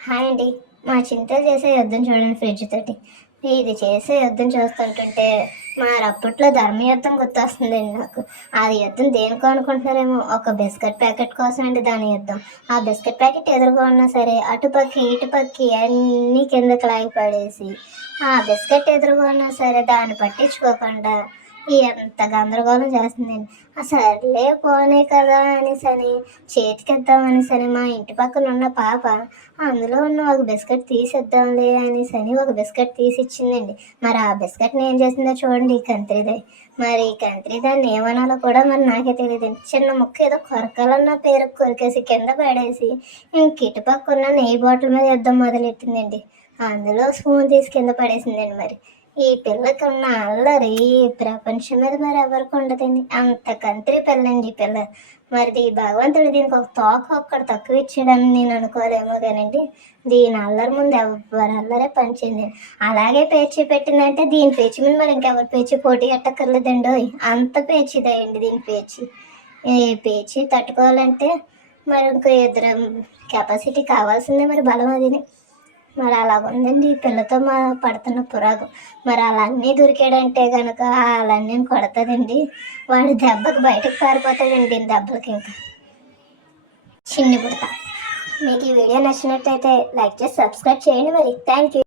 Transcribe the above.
Hi అండి. మా చింతలు చేసే యుద్ధం చూడండి ఫ్రిడ్జ్ తోటి. ఇది చేసే యుద్ధం చూస్తుంటుంటే అప్పట్లో ధర్మయుద్ధం గుర్తొస్తుందండి నాకు. అది యుద్ధం దేనికో అనుకుంటున్నారేమో, ఒక బిస్కెట్ ప్యాకెట్ కోసం అండి దాని యుద్ధం. ఆ బిస్కెట్ ప్యాకెట్ ఎదురుగా ఉన్నా సరే అటుపక్కి ఇటుపక్కి అన్నీ కిందకి లాగి పడేసి, ఆ బిస్కెట్ ఎదురుగా ఉన్నా సరే దాన్ని పట్టించుకోకుండా ఎంత గందరగోళం చేస్తుందండి. సర్లే పోనీ కదా అనేసని చేతికిద్దామనేసని మా ఇంటి పక్కన ఉన్న పాప అందులో ఉన్న ఒక బిస్కెట్ తీసిద్దాంలే అనేసని ఒక బిస్కెట్ తీసి ఇచ్చిందండి. ఆ బిస్కెట్‌ని ఏం చేసిందో చూడండి ఈ కంత్రిదే. ఈ కంత్రి దాన్ని ఏమనాలో కూడా నాకే తెలీదండి. చిన్న ముక్క ఏదో కొరకాలన్న పేరుకి కొరికేసి కింద పడేసి ఇటు పక్కన నెయ్యి బాటిల్ మీద యుద్ధం మొదలెట్టిందండి. అందులో స్పూన్ తీసి కింద పడేసిందండి మరి. ఈ పిల్లకున్న అల్లరి ప్రపంచం మీద ఎవరికి ఉండదండి. అంత కంత్రి పిల్లండి ఈ పిల్ల. మరిది భగవంతుడు దీనికి ఒక తోక ఒక్కటి తక్కువ ఇచ్చాడని నేను అనుకోలేమో కానండి. దీని అల్లరి ముందు ఎవ్వరి అల్లరే పనిచేయండి. అలాగే పేచీ పెట్టిందంటే దీని పేచి మీద మరి ఇంకెవరి పేచి పోటీ ఎట్టక్కర్లేదండోయ్. అంత పేచిదయ్యండి దీని పేచి. ఈ పేచి తట్టుకోవాలంటే ఇంకో ఇద్దరు కెపాసిటీ కావాల్సిందే బలం అదిని. అలాగుందండి ఈ పిల్లతో పడుతున్న పురాగం. అలా అన్నీ దొరికాడంటే గనక ఆళ్ళన్నీని కొడతదండి. వాడు దెబ్బకి బయటకు పారిపోతాడండి దీని దెబ్బలకి ఇంకా. చిన్ని బుడత. మీకు ఈ వీడియో నచ్చినట్టయితే లైక్ చేసి సబ్స్క్రైబ్ చేయండి థ్యాంక్ యూ.